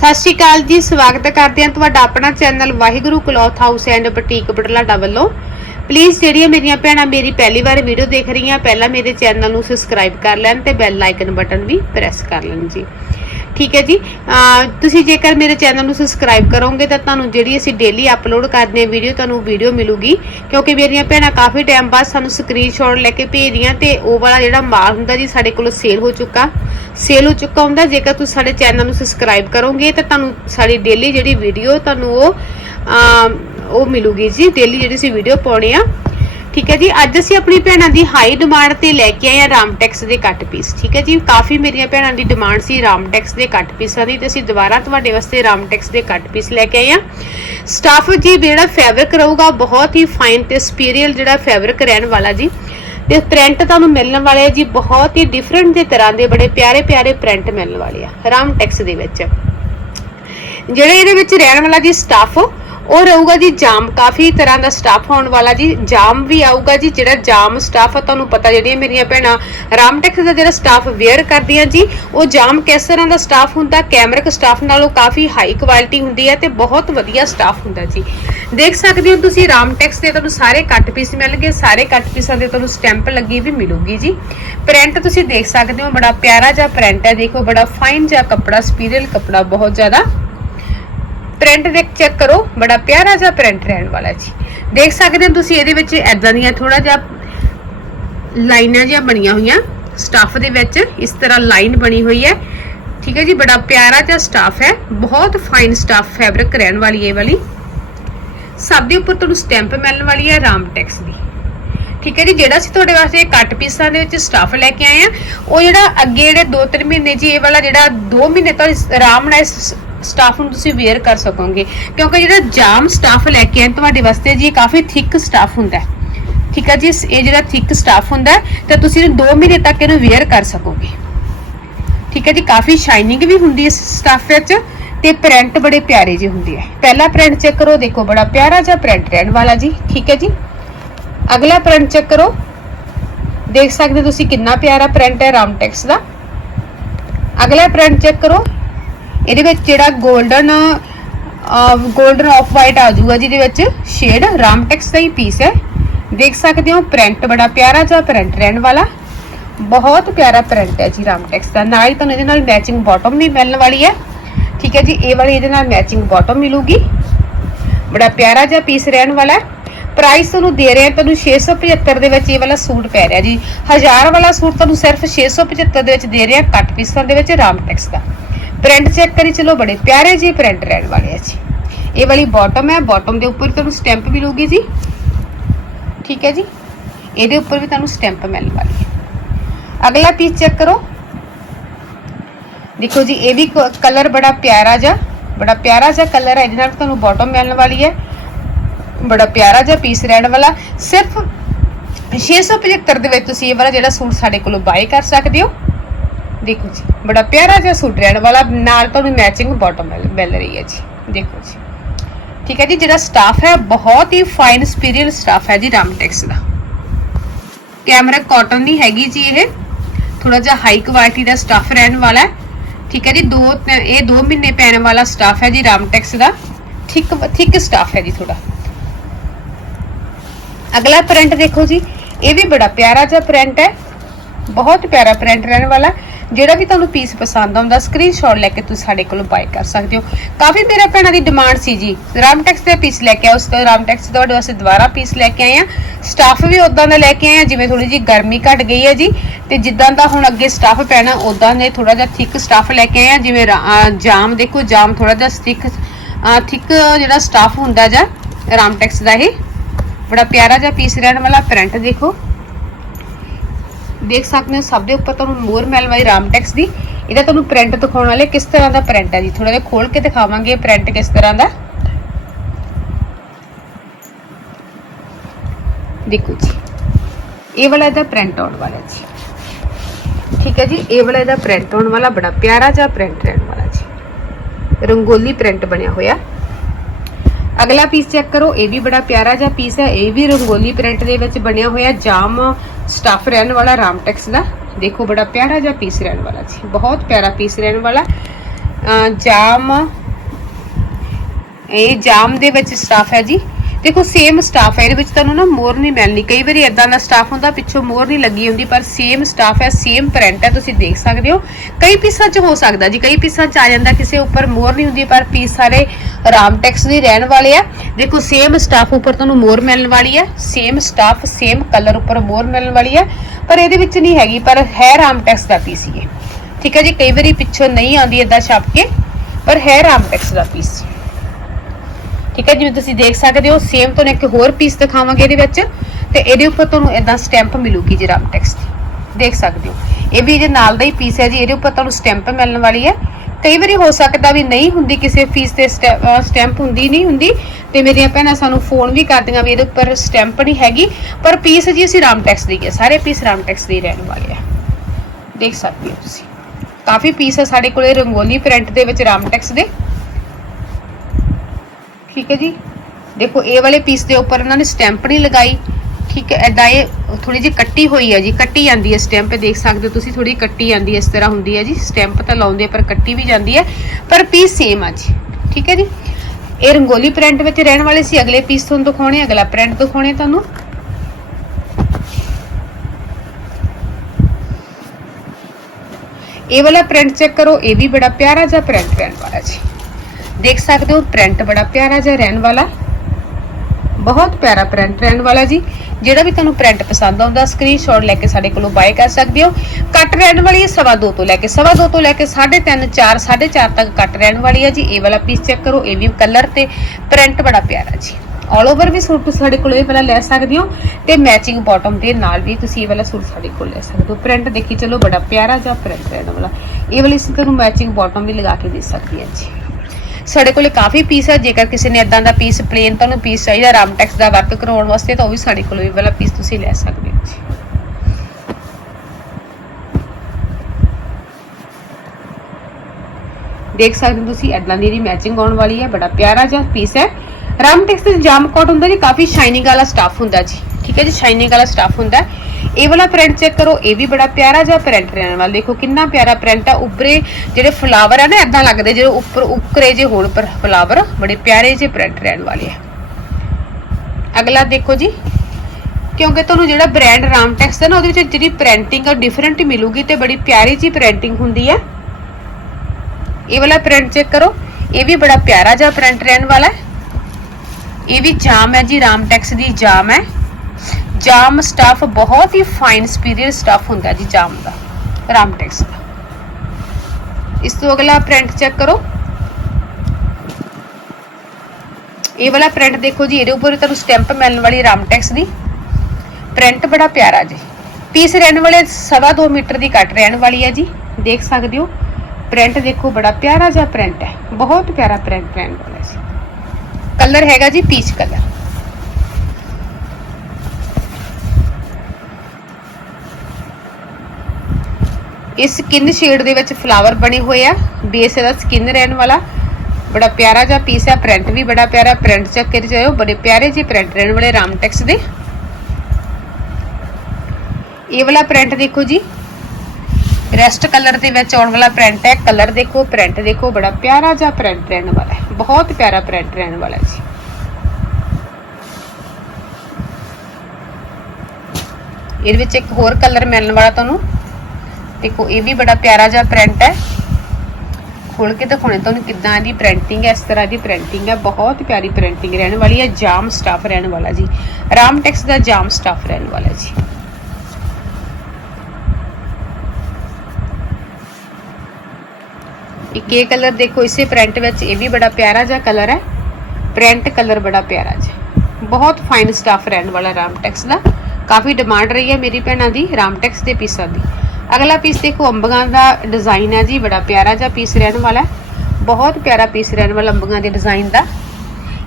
ਸਤਿ ਸ਼੍ਰੀ ਅਕਾਲ ਜੀ, ਸਵਾਗਤ ਕਰਦੇ ਹਾਂ ਤੁਹਾਡਾ ਆਪਣਾ channel Waheguru cloth house and boutique Budhlada ਵੱਲੋਂ। ਪਲੀਜ਼ ਜਿਹੜੀਆਂ ਮੇਰੀਆਂ ਭੈਣਾਂ ਮੇਰੀ ਪਹਿਲੀ ਵਾਰ ਵੀਡੀਓ ਦੇਖ ਰਹੀਆਂ, ਪਹਿਲਾਂ ਮੇਰੇ ਚੈਨਲ ਨੂੰ ਸਬਸਕ੍ਰਾਈਬ ਕਰ ਲੈਣ ਤੇ ਬੈਲ ਆਈਕਨ ਬਟਨ ਵੀ ਪ੍ਰੈਸ ਕਰ ਲੈਣ ਜੀ। ਠੀਕ ਹੈ ਜੀ। ਤੁਸੀਂ ਜੇਕਰ ਮੇਰੇ ਚੈਨਲ ਨੂੰ ਸਬਸਕ੍ਰਾਈਬ ਕਰੋਗੇ ਤਾਂ ਤੁਹਾਨੂੰ ਜਿਹੜੀ ਅਸੀਂ ਡੇਲੀ ਅਪਲੋਡ ਕਰਦੇ ਹਾਂ ਵੀਡੀਓ ਤੁਹਾਨੂੰ ਵੀਡੀਓ ਮਿਲੂਗੀ। ਕਿਉਂਕਿ ਮੇਰੀਆਂ ਭੈਣਾਂ ਕਾਫੀ ਟਾਈਮ ਬਾਅਦ ਸਾਨੂੰ ਸਕਰੀਨਸ਼ਾਟ ਲੈ ਕੇ ਭੇਜਦੀਆਂ ਤੇ ਉਹ ਵਾਲਾ ਜਿਹੜਾ ਮਾਲ ਹੁੰਦਾ ਜੀ ਸਾਡੇ ਕੋਲ ਸੇਲ ਹੋ ਚੁੱਕਾ। ਸੇਲ ਹੋ ਚੁੱਕਾ ਹੁੰਦਾ, ਜੇਕਰ ਤੁਸੀਂ ਸਾਡੇ ਚੈਨਲ ਨੂੰ ਸਬਸਕ੍ਰਾਈਬ ਕਰੋਗੇ ਤਾਂ ਤੁਹਾਨੂੰ ਸਾਡੀ ਡੇਲੀ ਜਿਹੜੀ ਵੀਡੀਓ ਤੁਹਾਨੂੰ ਉਹ ਉਹ ਮਿਲੂਗੀ ਜੀ। ਡੇਲੀ ਜਿਹੜੀ ਅਸੀਂ ਵੀਡੀਓ ਪਾਉਣੇ ਆ। ਠੀਕ ਹੈ ਜੀ, ਅੱਜ ਅਸੀਂ ਆਪਣੀ ਭੈਣਾਂ ਦੀ ਹਾਈ ਡਿਮਾਂਡ ਤੇ ਲੈ ਕੇ ਆਏ ਆ ਰਾਮਟੈਕਸ ਦੇ ਕੱਟ ਪੀਸ ਠੀਕ ਹੈ ਜੀ। ਕਾਫੀ ਮੇਰੀਆਂ ਭੈਣਾਂ ਦੀ ਡਿਮਾਂਡ ਸੀ ਰਾਮਟੈਕਸ ਦੇ ਕੱਟ ਪੀਸਾਂ ਦੀ ਤੇ ਅਸੀਂ ਦੁਬਾਰਾ ਤੁਹਾਡੇ ਵਾਸਤੇ ਰਾਮਟੈਕਸ ਦੇ ਕੱਟ ਪੀਸ ਲੈ ਕੇ ਆਏ ਆ ਸਟਾਫ ਜੀ, ਜਿਹੜਾ ਫੈਬਰਿਕ ਰਹੂਗਾ, ਬਹੁਤ ਹੀ ਫਾਈਨ ਤੇ ਸਪੀਰੀਅਲ ਜਿਹੜਾ ਫੈਬਰਿਕ ਰਹਿਣ ਵਾਲਾ ਜੀ। ਤੇ ਪ੍ਰਿੰਟ ਤੁਹਾਨੂੰ ਮਿਲਣ ਵਾਲੇ ਆ ਜੀ, ਬਹੁਤ ਹੀ ਡਿਫਰੈਂਟ ਦੇ ਤਰ੍ਹਾਂ ਦੇ ਬੜੇ ਪਿਆਰੇ ਪਿਆਰੇ ਪ੍ਰਿੰਟ ਮਿਲਣ ਵਾਲੇ ਆ, ਰਾਮ ਟੈਕਸ ਦੇ ਵਿੱਚ। ਜਿਹੜੇ ਇਹਦੇ ਵਿੱਚ ਰਹਿਣ ਵਾਲਾ ਜੀ ਸਟਾਫ ਉਹ ਰਹੂਗਾ ਜੀ ਜਾਮ, ਕਾਫੀ ਤਰ੍ਹਾਂ ਦਾ ਸਟਾਫ ਹੋਣ ਵਾਲਾ ਜੀ। ਜਾਮ ਵੀ ਆਊਗਾ ਜੀ, ਜਿਹੜਾ ਜਾਮ ਸਟਾਫ ਆ, ਤੁਹਾਨੂੰ ਪਤਾ ਜਿਹੜੀਆਂ ਮੇਰੀਆਂ ਭੈਣਾਂ ਰਾਮਟੈਕਸ ਦਾ ਜਿਹੜਾ ਸਟਾਫ ਵੇਅਰ ਕਰਦੀਆਂ ਜੀ, ਉਹ ਜਾਮ ਕਿਸ ਤਰ੍ਹਾਂ ਦਾ ਸਟਾਫ ਹੁੰਦਾ? ਕੈਮਰਿਕ ਸਟਾਫ ਨਾਲੋਂ ਕਾਫੀ ਹਾਈ ਕੁਆਲਿਟੀ ਹੁੰਦੀ ਹੈ ਤੇ ਬਹੁਤ ਵਧੀਆ ਸਟਾਫ ਹੁੰਦਾ ਜੀ। ਦੇਖ ਸਕਦੇ ਹੋ ਤੁਸੀਂ ਰਾਮਟੈਕਸ ਦੇ ਤੁਹਾਨੂੰ ਸਾਰੇ ਕੱਟ ਪੀਸ ਮਿਲਣਗੇ, ਸਾਰੇ ਕੱਟ ਪੀਸਾਂ ਦੇ ਤੁਹਾਨੂੰ ਸਟੈਂਪ ਲੱਗੀ ਵੀ ਮਿਲੂਗੀ ਜੀ। ਪ੍ਰਿੰਟ ਤੁਸੀਂ ਦੇਖ ਸਕਦੇ ਹੋ, ਬੜਾ ਪਿਆਰਾ ਜਿਹਾ ਪ੍ਰਿੰਟ ਹੈ, ਦੇਖੋ ਬੜਾ ਫਾਈਨ ਜਿਹਾ ਕੱਪੜਾ ਸਪੀਰੀਅਲ ਕੱਪੜਾ ਬਹੁਤ ਜ਼ਿਆਦਾ ਪ੍ਰਿੰਟ ਦੇ ਚੈੱਕ ਕਰੋ, ਬੜਾ ਪਿਆਰਾ ਜਿਹਾ ਪ੍ਰਿੰਟ ਰਹਿਣ ਵਾਲਾ ਜੀ। ਦੇਖ ਸਕਦੇ ਹੋ ਤੁਸੀਂ ਇਹਦੇ ਵਿੱਚ ਐਦਾਂ ਦੀਆਂ ਥੋੜਾ ਜਿਹਾ ਲਾਈਨਾਂ ਜਿਹਾ ਬਣੀਆਂ ਹੋਈਆਂ। ਸਟਾਫ ਦੇ ਵਿੱਚ ਇਸ ਤਰ੍ਹਾਂ ਲਾਈਨ ਬਣੀ ਹੋਈ ਹੈ। ਠੀਕ ਹੈ ਜੀ, ਬੜਾ ਪਿਆਰਾ ਜਿਹਾ ਸਟਾਫ ਹੈ। ਬਹੁਤ ਫਾਈਨ ਸਟਾਫ ਫੈਬਰਿਕ ਰਹਿਣ ਵਾਲੀ ਇਹ ਵਾਲੀ। ਸਭ ਦੇ ਉੱਪਰ ਤੁਹਾਨੂੰ ਸਟੈਂਪ ਮਿਲਣ ਵਾਲੀ ਹੈ, ਰਾਮ ਟੈਕਸ ਦੀ। ਠੀਕ ਹੈ ਜੀ, ਜਿਹੜਾ ਅਸੀਂ ਤੁਹਾਡੇ ਵਾਸਤੇ ਕੱਟ ਪੀਸਾਂ ਦੇ ਵਿੱਚ ਸਟਾਫ ਲੈ ਕੇ ਆਏ ਆ ਉਹ ਜਿਹੜਾ ਅੱਗੇ ਜਿਹੜੇ 2-3 ਮਹੀਨੇ ਜੀ, ਇਹ ਵਾਲਾ ਜਿਹੜਾ 2 ਮਹੀਨੇ ਤੋਂ ਆਰਾਮ ਨਾਲ ਸਟਾਫ ਨੂੰ ਤੁਸੀਂ ਵੇਅਰ ਕਰ ਸਕੋਗੇ। ਕਿਉਂਕਿ ਜਿਹੜਾ ਜਾਮ ਸਟਾਫ ਲੈ ਕੇ ਆਏ, ਤੁਹਾਡੇ ਵਾਸਤੇ ਜੀ ਕਾਫੀ ਥਿਕ ਸਟਾਫ ਹੁੰਦਾ ਹੈ। ਠੀਕ ਹੈ ਜੀ? ਇਹ ਜਿਹੜਾ ਥਿਕ ਸਟਾਫ ਹੁੰਦਾ ਤੇ ਤੁਸੀਂ 2 ਮਹੀਨੇ ਤੱਕ ਇਹਨੂੰ ਵੇਅਰ ਕਰ ਸਕੋਗੇ। ਠੀਕ ਹੈ ਜੀ? ਕਾਫੀ ਸ਼ਾਈਨਿੰਗ ਵੀ ਹੁੰਦੀ ਹੈ ਸਟਾਫ ਵਿੱਚ, ਤੇ ਪ੍ਰਿੰਟ ਬੜੇ ਪਿਆਰੇ ਜਿਹੇ ਹੁੰਦੇ ਆ। ਪਹਿਲਾ ਪ੍ਰਿੰਟ ਚੈੱਕ ਕਰੋ, ਦੇਖੋ ਬੜਾ ਪਿਆਰਾ ਜਿਹਾ ਪ੍ਰਿੰਟ ਰਹਿਣ ਵਾਲਾ ਜੀ। ਠੀਕ ਹੈ ਜੀ? ਅਗਲਾ ਪ੍ਰਿੰਟ ਚੈੱਕ ਕਰੋ। ਦੇਖ ਸਕਦੇ ਹੋ ਤੁਸੀਂ ਕਿੰਨਾ ਪਿਆਰਾ ਪ੍ਰਿੰਟ ਹੈ ਰਾਮਟੈਕਸ ਦਾ। ਅਗਲਾ ਪ੍ਰਿੰਟ ਚੈੱਕ ਕਰੋ। ਇਹਦੇ ਵਿੱਚ ਜਿਹੜਾ 골ਡਨ 골ਡਨ ਆਫ ਵਾਈਟ ਆ ਜਾਊਗਾ ਜਿਹਦੇ ਵਿੱਚ ਸ਼ੇਡ ਰਾਮਟੈਕਸ ਦਾ ਹੀ ਪੀਸ ਹੈ। ਦੇਖ ਸਕਦੇ ਹੋ ਪ੍ਰਿੰਟ ਬੜਾ ਪਿਆਰਾ ਜਿਹਾ ਪ੍ਰਿੰਟ ਰਹਿਣ ਵਾਲਾ। ਬਹੁਤ ਪਿਆਰਾ ਪ੍ਰਿੰਟ ਹੈ ਜੀ ਰਾਮਟੈਕਸ ਦਾ। ਨਾਲ ਹੀ ਤੁਹਾਨੂੰ ਇਹਦੇ ਨਾਲ ਮੈਚਿੰਗ ਬਾਟਮ ਵੀ ਮਿਲਣ ਵਾਲੀ ਹੈ। ਠੀਕ ਹੈ ਜੀ, ਇਹ ਵਾਲੀ ਇਹਦੇ ਨਾਲ ਮੈਚਿੰਗ ਬਾਟਮ ਮਿਲੂਗੀ। ਬੜਾ ਪਿਆਰਾ ਜਿਹਾ ਪੀਸ ਰਹਿਣ ਵਾਲਾ ਹੈ। ਪ੍ਰਾਈਸ ਤੁਹਾਨੂੰ ਦੇ ਰਹੇ ਹਾਂ ਤੁਹਾਨੂੰ 675 ਦੇ ਵਿੱਚ ਇਹ ਵਾਲਾ ਸੂਟ ਪੈ ਰਿਹਾ ਜੀ। 1000 ਵਾਲਾ ਸੂਟ ਤੁਹਾਨੂੰ ਸਿਰਫ 675 ਦੇ ਵਿੱਚ ਦੇ ਰਹੇ ਹਾਂ ਕੱਟ ਪੀਸਾਂ ਦੇ ਵਿੱਚ ਰਾਮਟੈਕਸ ਦਾ। ਪ੍ਰਿੰਟ ਚੈੱਕ ਕਰੀ, ਚਲੋ ਬੜੇ ਪਿਆਰੇ ਜੀ ਪ੍ਰਿੰਟ ਰਹਿਣ ਵਾਲੇ ਆ ਜੀ। ਇਹ ਵਾਲੀ ਬਾਟਮ ਹੈ ਬਾਟਮ ਦੇ ਉੱਪਰ ਤੁਹਾਨੂੰ ਸਟੈਂਪ ਮਿਲੂਗੀ ਜੀ। ਠੀਕ ਹੈ ਜੀ? ਇਹਦੇ ਉੱਪਰ ਵੀ ਤੁਹਾਨੂੰ ਸਟੈਂਪ ਮਿਲਣ ਵਾਲੀ ਹੈ। ਅਗਲਾ ਪੀਸ ਚੈੱਕ ਕਰੋ। ਦੇਖੋ ਜੀ, ਇਹ ਵੀ ਕਲਰ ਬੜਾ ਪਿਆਰਾ ਜਿਹਾ, ਬੜਾ ਪਿਆਰਾ ਜਿਹਾ ਕਲਰ ਹੈ, ਇਹਦੇ ਨਾਲ ਤੁਹਾਨੂੰ ਬਾਟਮ ਮਿਲਣ ਵਾਲੀ ਹੈ। ਬੜਾ ਪਿਆਰਾ ਜਿਹਾ ਪੀਸ ਰਹਿਣ ਵਾਲਾ। ਸਿਰਫ 675 ਦੇ ਵਿੱਚ ਤੁਸੀਂ ਇਹ ਵਾਲਾ ਜਿਹੜਾ ਸੂਟ ਸਾਡੇ ਕੋਲੋਂ ਬਾਏ ਕਰ ਸਕਦੇ ਹੋ। ਦੇਖੋ ਜੀ, ਬੜਾ ਪਿਆਰਾ ਜਿਹਾ ਸੂਟ ਰਹਿਣ ਵਾਲਾ, ਨਾਲ ਤੁਹਾਨੂੰ ਮੈਚਿੰਗ ਬਾਟਮ ਮਿਲ ਰਹੀ ਹੈ ਜੀ। ਦੇਖੋ ਜੀ। ਠੀਕ ਹੈ ਜੀ, ਜਿਹੜਾ ਸਟਾਫ ਹੈ, ਬਹੁਤ ਹੀ ਫਾਈਨ ਸਪੀਰੀਅਲ ਸਟਾਫ ਹੈ ਜੀ ਰਾਮਟੈਕਸ ਦਾ। ਕੈਮਰਾ ਕਾਟਨ ਦੀ ਹੈਗੀ ਜੀ ਇਹ। ਥੋੜਾ ਜਿਹਾ ਹਾਈ ਕੁਆਲਿਟੀ ਦਾ ਸਟਾਫ ਰਹਿਣ ਵਾਲਾ ਹੈ। ਠੀਕ ਹੈ ਜੀ, ਦੋ ਇਹ 2 ਮਹੀਨੇ ਪੈਣ ਵਾਲਾ ਸਟਾਫ ਹੈ ਜੀ ਰਾਮਟੈਕਸ ਦਾ। ਥਿਕ ਥਿਕ ਸਟਾਫ ਹੈ ਜੀ ਥੋੜਾ ਅਗਲਾ ਪ੍ਰਿੰਟ ਦੇਖੋ ਜੀ, ਇਹ ਵੀ ਬੜਾ ਪਿਆਰਾ ਜਿਹਾ ਪ੍ਰਿੰਟ ਹੈ। ਬਹੁਤ ਪਿਆਰਾ ਪ੍ਰਿੰਟ ਰਹਿਣ ਵਾਲਾ। ਜਿਹੜਾ ਵੀ ਤੁਹਾਨੂੰ ਪੀਸ ਪਸੰਦ ਆਉਂਦਾ ਸਕਰੀਨਸ਼ਾਟ ਲੈ ਕੇ ਤੁਸੀਂ ਸਾਡੇ ਕੋਲੋਂ ਬਾਈ ਕਰ ਸਕਦੇ ਹੋ। ਕਾਫੀ ਮੇਰਾ ਭੈਣਾਂ ਦੀ ਡਿਮਾਂਡ ਸੀ ਜੀ। ਰਾਮਟੈਕਸ ਦੇ ਪੀਸ ਲੈ ਕੇ ਆਓ ਉਸ ਤੋਂ ਰਾਮਟੈਕਸ ਦੇ ਤੁਹਾਡੇ ਵਾਸਤੇ ਦੁਬਾਰਾ ਪੀਸ ਲੈ ਕੇ ਆਏ ਆ ਸਟਾਫ ਵੀ ਉਦਾਂ ਦਾ ਲੈ ਕੇ ਆਏ ਆ ਜਿਵੇਂ ਥੋੜੀ ਜੀ ਗਰਮੀ ਘਟ ਗਈ ਹੈ ਜੀ। ਤੇ ਜਿੱਦਾਂ ਦਾ ਹੁਣ ਅੱਗੇ ਸਟਾਫ ਪੈਣਾ ਉਦਾਂ ਦੇ ਥੋੜਾ ਜਿਹਾ ਥਿਕ ਸਟਾਫ ਲੈ ਕੇ ਆਏ ਆ ਜਿਵੇਂ ਜਾਮ, ਦੇਖੋ ਜਾਮ ਥੋੜਾ ਜਿਹਾ ਥਿਕ ਥਿਕ ਜਿਹੜਾ ਸਟਾਫ ਹੁੰਦਾ ਜਾਂ ਰਾਮਟੈਕਸ ਦਾ ਇਹ। ਬੜਾ ਪਿਆਰਾ ਜਿਹਾ ਪੀਸ ਰਹਿਣ ਵਾਲਾ ਪ੍ਰਿੰਟ ਦੇਖੋ। ਦੇਖ ਸਕਦੇ ਹੋ, ਸਭ ਦੇ ਉੱਪਰ ਤੁਹਾਨੂੰ ਮੋਰ ਮਿਲ ਰਾਮਟੈਕਸ ਦੀ, ਇਹਦਾ ਤੁਹਾਨੂੰ ਪ੍ਰਿੰਟ ਦਿਖਾਉਣ ਵਾਲੇ ਕਿਸ ਤਰ੍ਹਾਂ ਦਾ ਪ੍ਰਿੰਟ ਹੈ ਜੀ? ਥੋੜਾ ਜਿਹਾ ਖੋਲ ਕੇ ਦਿਖਾਵਾਂਗੇ ਪ੍ਰਿੰਟ ਕਿਸ ਤਰ੍ਹਾਂ ਦਾ। ਦੇਖੋ ਜੀ, ਇਹ ਵਾਲਾ ਇਹਦਾ ਪ੍ਰਿੰਟ ਆਉਣ ਵਾਲਾ ਜੀ। ਠੀਕ ਹੈ ਜੀ, ਇਹ ਵਾਲਾ ਇਹਦਾ ਪ੍ਰਿੰਟ ਆਉਣ ਵਾਲਾ ਬੜਾ ਪਿਆਰਾ ਜਿਹਾ ਪ੍ਰਿੰਟ ਰਹਿਣ ਵਾਲਾ ਜੀ। ਰੰਗੋਲੀ ਪ੍ਰਿੰਟ ਬਣਿਆ ਹੋਇਆ। ਅਗਲਾ ਪੀਸ ਚੈੱਕ ਕਰੋ, ਇਹ ਵੀ ਬੜਾ ਪਿਆਰਾ ਜਿਹਾ ਪੀਸ ਹੈ, ਇਹ ਵੀ ਰੰਗੋਲੀ ਪ੍ਰਿੰਟ ਦੇ ਵਿੱਚ ਬਣਿਆ ਹੋਇਆ ਜਾਮ ਸਟਫ ਰਹਿਣ ਵਾਲਾ ਰਾਮਟੈਕਸ ਦਾ। ਦੇਖੋ, ਬੜਾ ਪਿਆਰਾ ਜਿਹਾ ਪੀਸ ਰਹਿਣ ਵਾਲਾ ਜੀ ਬਹੁਤ ਪਿਆਰਾ ਪੀਸ ਰਹਿਣ ਵਾਲਾ। ਅਹ ਜਾਮ, ਇਹ ਜਾਮ ਦੇ ਵਿੱਚ ਸਟਫ ਹੈ ਜੀ। ਦੇਖੋ ਸੇਮ ਸਟਾਫ ਹੈ, ਇਹਦੇ ਵਿੱਚ ਤੁਹਾਨੂੰ ਨਾ ਮੋਰ ਨਹੀਂ ਮਿਲਣੀ। ਕਈ ਵਾਰੀ ਇਦਾਂ ਦਾ ਸਟਾਫ ਹੁੰਦਾ, ਪਿੱਛੋਂ ਮੋਰ ਨਹੀਂ ਲੱਗੀ ਹੁੰਦੀ, ਪਰ ਸੇਮ ਸਟਾਫ ਹੈ ਸੇਮ ਪ੍ਰਿੰਟ ਹੈ, ਤੁਸੀਂ ਦੇਖ ਸਕਦੇ ਹੋ। ਕਈ ਪੀਸਾਂ 'ਚ ਹੋ ਸਕਦਾ ਜੀ, ਕਈ ਪੀਸਾਂ 'ਚ ਆ ਜਾਂਦਾ, ਕਿਸੇ ਉੱਪਰ ਮੋਰ ਨਹੀਂ ਹੁੰਦੀ, ਪਰ ਪੀਸ ਸਾਰੇ ਰਾਮਟੈਕਸ ਦੇ ਰਹਿਣ ਵਾਲੇ ਆ। ਦੇਖੋ ਸੇਮ ਸਟਾਫ ਉੱਪਰ ਤੁਹਾਨੂੰ ਮੋਰ ਮਿਲਣ ਵਾਲੀ ਹੈ ਸੇਮ ਸਟਾਫ ਸੇਮ ਕਲਰ ਉੱਪਰ ਮੋਰ ਮਿਲਣ ਵਾਲੀ ਹੈ, ਪਰ ਇਹਦੇ ਵਿੱਚ ਨਹੀਂ ਹੈਗੀ, ਪਰ ਹੈ ਰਾਮਟੈਕਸ ਦਾ ਪੀਸ ਹੀ। ਠੀਕ ਹੈ ਜੀ, ਕਈ ਵਾਰੀ ਪਿੱਛੋਂ ਨਹੀਂ ਆਉਂਦੀ ਇਦਾਂ ਛਾਪ ਕੇ, ਪਰ ਹੈ ਰਾਮਟੈਕਸ ਦਾ ਪੀਸ ਠੀਕ ਹੈ, ਜਿਵੇਂ ਤੁਸੀਂ ਦੇਖ ਸਕਦੇ ਹੋ ਸੇਮ ਤੁਹਾਨੂੰ ਇੱਕ ਹੋਰ ਪੀਸ ਦਿਖਾਵਾਂਗੇ ਇਹਦੇ ਵਿੱਚ ਤੇ ਇਹਦੇ ਉੱਪਰ ਤੁਹਾਨੂੰ ਇਦਾਂ ਸਟੈਂਪ ਮਿਲੂਗੀ ਜੀ ਰਾਮਟੈਕਸ ਦੀ। ਦੇਖ ਸਕਦੇ ਹੋ। ਇਹ ਵੀ ਜੇ ਨਾਲ ਦਾ ਹੀ ਪੀਸ ਹੈ ਜੀ, ਇਹਦੇ ਉੱਪਰ ਤੁਹਾਨੂੰ ਸਟੈਂਪ ਮਿਲਣ ਵਾਲੀ ਹੈ। ਕਈ ਵਾਰੀ ਹੋ ਸਕਦਾ ਵੀ ਨਹੀਂ ਹੁੰਦੀ, ਕਿਸੇ ਫੀਸ ਤੇ ਸਟੈਂਪ ਹੁੰਦੀ ਨਹੀਂ ਹੁੰਦੀ। ਤੇ ਮੇਰੀਆਂ ਭੈਣਾਂ ਸਾਨੂੰ ਫੋਨ ਵੀ ਕਰਦੀਆਂ ਵੀ ਇਹਦੇ ਉੱਪਰ ਸਟੈਂਪ ਨਹੀਂ ਹੈਗੀ। ਪਰ ਪੀਸ ਜੀ ਅਸੀਂ ਰਾਮਟੈਕਸ ਦੀ ਹੈ, ਸਾਰੇ ਪੀਸ ਰਾਮਟੈਕਸ ਦੇ ਰਹਿਣ ਵਾਲੇ ਆ। ਦੇਖ ਸਕਦੇ ਹੋ ਤੁਸੀਂ। ਕਾਫੀ ਪੀਸ ਹੈ ਸਾਡੇ ਕੋਲੇ ਰੰਗੋਲੀ ਪ੍ਰਿੰਟ ਦੇ ਵਿੱਚ ਰਾਮ ਟੈਕਸ ਦੇ। ਠੀਕ ਹੈ ਜੀ? ਦੇਖੋ, ਇਹ ਵਾਲੇ ਪੀਸ ਦੇ ਉੱਪਰ ਇਹਨਾਂ ਨੇ ਸਟੈਂਪ ਨਹੀਂ ਲਗਾਈ। ਠੀਕ ਹੈ ਐਦਾਂ ਇਹ ਥੋੜੀ ਜਿਹੀ ਕੱਟੀ ਹੋਈ ਹੈ ਜੀ। ਕੱਟੀ ਜਾਂਦੀ ਹੈ ਸਟੈਂਪ ਦੇਖ ਸਕਦੇ ਹੋ ਤੁਸੀਂ ਥੋੜੀ ਕੱਟੀ ਜਾਂਦੀ ਹੈ, ਇਸ ਤਰ੍ਹਾਂ ਹੁੰਦੀ ਹੈ ਜੀ। ਸਟੈਂਪ ਤਾਂ ਲਾਉਂਦੇ ਪਰ ਕੱਟੀ ਵੀ ਜਾਂਦੀ ਹੈ। ਪਰ ਪੀਸ ਸੇਮ ਆ ਜੀ। ਠੀਕ ਹੈ ਜੀ? ਇਹ ਰੰਗੋਲੀ ਪ੍ਰਿੰਟ ਵਿੱਚ ਰਹਿਣ ਵਾਲੇ ਸੀ। ਅਗਲੇ ਪੀਸ ਤੁਹਾਨੂੰ ਦਿਖਾਉਣੇ ਅਗਲਾ ਪ੍ਰਿੰਟ ਦਿਖਾਉਣੇ ਤੁਹਾਨੂੰ। ਇਹ ਵਾਲਾ ਪ੍ਰਿੰਟ ਚੈੱਕ ਕਰੋ, ਇਹ ਵੀ ਬੜਾ ਪਿਆਰਾ ਜਿਹਾ ਪ੍ਰਿੰਟ ਰਹਿਣ ਵਾਲਾ ਜੀ। ਦੇਖ ਸਕਦੇ ਹੋ ਪ੍ਰਿੰਟ ਬੜਾ ਪਿਆਰਾ ਜਿਹਾ ਰਹਿਣ ਵਾਲਾ। ਬਹੁਤ ਪਿਆਰਾ ਪ੍ਰਿੰਟ ਰਹਿਣ ਵਾਲਾ ਜੀ। ਜਿਹੜਾ ਵੀ ਤੁਹਾਨੂੰ ਪ੍ਰਿੰਟ ਪਸੰਦ ਆਉਂਦਾ ਸਕਰੀਨਸ਼ਾਟ ਲੈ ਕੇ ਸਾਡੇ ਕੋਲੋਂ ਬਾਏ ਕਰ ਸਕਦੇ ਹੋ। ਕੱਟ ਰਹਿਣ ਵਾਲੀ ਹੈ, ਸਵਾ ਦੋ ਤੋਂ ਲੈ ਕੇ, ਸਵਾ ਦੋ ਤੋਂ ਲੈ ਕੇ 3.5 4 4.5 ਤੱਕ ਕੱਟ ਰਹਿਣ ਵਾਲੀ ਹੈ ਜੀ। ਇਹ ਵਾਲਾ ਪੀਸ ਚੈੱਕ ਕਰੋ, ਇਹ ਵੀ ਕਲਰ ਤੇ ਪ੍ਰਿੰਟ ਬੜਾ ਪਿਆਰਾ ਜੀ। ਆਲ ਓਵਰ ਵੀ ਸੂਟ ਸਾਡੇ ਕੋਲ ਇਹ ਵਾਲਾ ਲੈ ਸਕਦੇ ਹੋ ਤੇ ਮੈਚਿੰਗ ਬਾਟਮ ਦੇ ਨਾਲ ਵੀ ਤੁਸੀਂ ਇਹ ਵਾਲਾ ਸੂਟ ਸਾਡੇ ਕੋਲ ਲੈ ਸਕਦੇ ਹੋ। ਪ੍ਰਿੰਟ ਦੇਖੀ ਚਲੋ, ਬੜਾ ਪਿਆਰਾ ਜਿਹਾ ਪ੍ਰਿੰਟ ਰਹਿਣ ਵਾਲਾ। ਇਹ ਵਾਲੀ ਤੁਹਾਨੂੰ ਮੈਚਿੰਗ ਬਾਟਮ ਵੀ ਲਗਾ ਕੇ ਦੇ ਸਕਦੀ ਹੈ ਜੀ। ਸਾਡੇ ਕੋਲੇ ਕਾਫੀ ਪੀਸ ਹੈ ਜੇਕਰ ਕਿਸੇ ਨੇ ਇਦਾਂ ਦਾ ਪੀਸ ਪਲੇਨ ਤੁਹਾਨੂੰ ਪੀਸ ਚਾਹੀਦਾ ਰਾਮਟੈਕਸ ਦਾ ਵਰਕ ਕਰਾਉਣ ਵਾਸਤੇ, ਤਾਂ ਉਹ ਵੀ ਸਾਡੇ ਕੋਲ ਇਹ ਵਾਲਾ ਪੀਸ ਤੁਸੀਂ ਲੈ ਸਕਦੇ ਹੋ ਜੀ। ਦੇਖ ਸਕਦੇ ਹੋ ਤੁਸੀਂ ਇਦਾਂ ਦੀ ਇਹਦੀ ਮੈਚਿੰਗ ਆਉਣ ਵਾਲੀ ਹੈ ਬੜਾ ਪਿਆਰਾ ਜਿਹਾ ਪੀਸ ਹੈ। ਰਾਮਟੈਕਸ ਦੇ ਜਾਮਕੋਟ ਹੁੰਦਾ ਜੀ, ਕਾਫੀ ਸ਼ਾਈਨਿੰਗ ਵਾਲਾ ਸਟਾਫ ਹੁੰਦਾ ਜੀ। ਠੀਕ ਹੈ ਜੀ ਸ਼ਾਈਨਿੰਗ ਵਾਲਾ ਸਟਾਫ ਹੁੰਦਾ। ਇਹ ਵਾਲਾ ਪ੍ਰਿੰਟ ਚੈੱਕ ਕਰੋ, ਇਹ ਵੀ ਬੜਾ ਪਿਆਰਾ ਜਿਹਾ ਪ੍ਰਿੰਟ ਰਹਿਣ ਵਾਲਾ। ਦੇਖੋ ਕਿੰਨਾ ਪਿਆਰਾ ਪ੍ਰਿੰਟ ਹੈ ਉੱਪਰੇ ਜਿਹੜੇ ਫਲਾਵਰ ਆ ਨਾ ਇਦਾਂ ਲੱਗਦੇ ਜਿਹੜੇ ਉੱਪਰ, ਉੱਕਰੇ ਜੇ ਹੋਣ ਪਰ ਫਲਾਵਰ ਬੜੇ ਪਿਆਰੇ ਜਿਹੇ ਪ੍ਰਿੰਟ ਰਹਿਣ ਵਾਲੇ ਆ। ਅਗਲਾ ਦੇਖੋ ਜੀ, ਕਿਉਂਕਿ ਤੁਹਾਨੂੰ ਜਿਹੜਾ ਬ੍ਰਾਂਡ ਰਾਮਟੈਕਸ ਦਾ ਨਾ ਉਹਦੇ ਵਿੱਚ ਜਿਹੜੀ ਪ੍ਰਿੰਟਿੰਗ ਆ ਡਿਫਰੈਂਟ ਮਿਲੂਗੀ ਤੇ ਬੜੀ ਪਿਆਰੀ ਜੀ ਪ੍ਰਿੰਟਿੰਗ ਹੁੰਦੀ ਹੈ ਇਹ ਵਾਲਾ ਪ੍ਰਿੰਟ ਚੈੱਕ ਕਰੋ, ਇਹ ਵੀ ਬੜਾ ਪਿਆਰਾ ਜਿਹਾ ਪ੍ਰਿੰਟ ਰਹਿਣ ਵਾਲਾ ਹੈ। ਇਹ ਵੀ ਜਾਮ ਹੈ ਜੀ ਰਾਮਟੈਕਸ ਦੀ ਜਾਮ ਹੈ। ਜਾਮ ਸਟਾਫ ਬਹੁਤ ਹੀ ਫਾਈਨ ਸੁਪੀਰੀਅਰ ਸਟਾਫ ਹੁੰਦਾ ਜੀ ਜਾਮ ਦਾ ਰਾਮਟੈਕਸ ਦਾ। ਇਸ ਤੋਂ ਅਗਲਾ ਪ੍ਰਿੰਟ ਚੈੱਕ ਕਰੋ। ਇਹ ਵਾਲਾ ਪ੍ਰਿੰਟ ਦੇਖੋ ਜੀ, ਇਹਦੇ ਉੱਪਰ ਤੁਹਾਨੂੰ ਸਟੈਂਪ ਮਿਲਣ ਵਾਲੀ ਰਾਮਟੈਕਸ ਦੀ। ਪ੍ਰਿੰਟ ਬੜਾ ਪਿਆਰਾ ਜੀ। ਪੀਸ ਰਹਿਣ ਵਾਲੇ ਸਵਾ ਦੋ ਮੀਟਰ ਦੀ ਕੱਟ ਰਹਿਣ ਵਾਲੀ ਹੈ ਜੀ, ਦੇਖ ਸਕਦੇ ਹੋ। ਪ੍ਰਿੰਟ ਦੇਖੋ, ਬੜਾ ਪਿਆਰਾ ਜਿਹਾ ਪ੍ਰਿੰਟ ਹੈ, ਬਹੁਤ ਪਿਆਰਾ ਪ੍ਰਿੰਟ ਰਹਿਣ ਵਾਲਾ ਜੀ। ਕਲਰ ਹੈਗਾ ਜੀ ਪੀਚ ਕਲਰ। ਇਸ ਸਕਿਨ ਸ਼ੇਡ ਦੇ ਵਿੱਚ ਫਲਾਵਰ ਬਣੇ ਹੋਏ ਆ। ਬੇਸ ਇਹਦਾ ਸਕਿਨ ਰਹਿਣ ਵਾਲਾ। ਬੜਾ ਪਿਆਰਾ ਜਿਹਾ ਪੀਸ ਹੈ ਪ੍ਰਿੰਟ ਵੀ ਬੜਾ ਪਿਆਰਾ। ਪ੍ਰਿੰਟ ਚੈੱਕ ਕਰੀ ਜਾਓ ਬੜੇ ਪਿਆਰੇ ਜਿਹੇ ਪ੍ਰਿੰਟ ਰਹਿਣ ਵਾਲੇ ਰਾਮਟੈਕਸ ਦੇ। ਇਹ ਵਾਲਾ ਪ੍ਰਿੰਟ ਦੇਖੋ ਜੀ। ਰੈਸਟ ਕਲਰ ਦੇ ਵਿੱਚ ਆਉਣ ਵਾਲਾ ਪ੍ਰਿੰਟ ਹੈ। ਕਲਰ ਦੇਖੋ ਪ੍ਰਿੰਟ ਦੇਖੋ, ਬੜਾ ਪਿਆਰਾ ਜਿਹਾ ਪ੍ਰਿੰਟ ਰਹਿਣ ਵਾਲਾ ਹੈ। ਬਹੁਤ ਪਿਆਰਾ ਪ੍ਰਿੰਟ ਰਹਿਣ ਵਾਲਾ ਹੈ ਜੀ। ਇਹਦੇ ਵਿੱਚ ਇੱਕ ਹੋਰ ਕਲਰ ਮਿਲਣ ਵਾਲਾ ਤੁਹਾਨੂੰ। ਦੇਖੋ, ਇਹ ਵੀ ਬੜਾ ਪਿਆਰਾ ਜਿਹਾ ਪ੍ਰਿੰਟ ਹੈ। ਖੋਲ ਕੇ ਦਿਖਾਉਣੇ ਤੁਹਾਨੂੰ ਕਿੱਦਾਂ ਦੀ ਪ੍ਰਿੰਟਿੰਗ ਹੈ, ਇਸ ਤਰ੍ਹਾਂ ਦੀ ਪ੍ਰਿੰਟਿੰਗ ਹੈ। ਬਹੁਤ ਪਿਆਰੀ ਪ੍ਰਿੰਟਿੰਗ ਰਹਿਣ ਵਾਲੀ ਹੈ। ਜਾਮ ਸਟਾਫ ਰਹਿਣ ਵਾਲਾ ਜੀ। ਰਾਮਟੈਕਸ ਦਾ ਜਾਮ ਸਟਾਫ ਰਹਿਣ ਵਾਲਾ ਜੀ। ਇੱਕ ਇਹ ਕਲਰ ਦੇਖੋ, ਇਸੇ ਪ੍ਰਿੰਟ ਵਿੱਚ ਇਹ ਵੀ ਬੜਾ ਪਿਆਰਾ ਜਿਹਾ ਕਲਰ ਹੈ। ਪ੍ਰਿੰਟ ਕਲਰ ਬੜਾ ਪਿਆਰਾ ਜੀ। ਬਹੁਤ ਫਾਈਨ ਸਟਾਫ ਰਹਿਣ ਵਾਲਾ ਰਾਮਟੈਕਸ ਦਾ। ਕਾਫੀ ਡਿਮਾਂਡ ਰਹੀ ਹੈ ਮੇਰੀ ਭੈਣਾਂ ਦੀ ਰਾਮਟੈਕਸ ਦੇ ਪੀਸਾਂ ਦੀ। ਅਗਲਾ ਪੀਸ ਦੇਖੋ, ਅੰਬੀਆਂ ਦਾ ਡਿਜ਼ਾਈਨ ਹੈ ਜੀ, ਬੜਾ ਪਿਆਰਾ ਜਿਹਾ ਪੀਸ ਰਹਿਣ ਵਾਲਾ ਬਹੁਤ ਪਿਆਰਾ ਪੀਸ ਰਹਿਣ ਵਾਲਾ ਅੰਬੀਆਂ ਦੇ ਡਿਜ਼ਾਈਨ ਦਾ।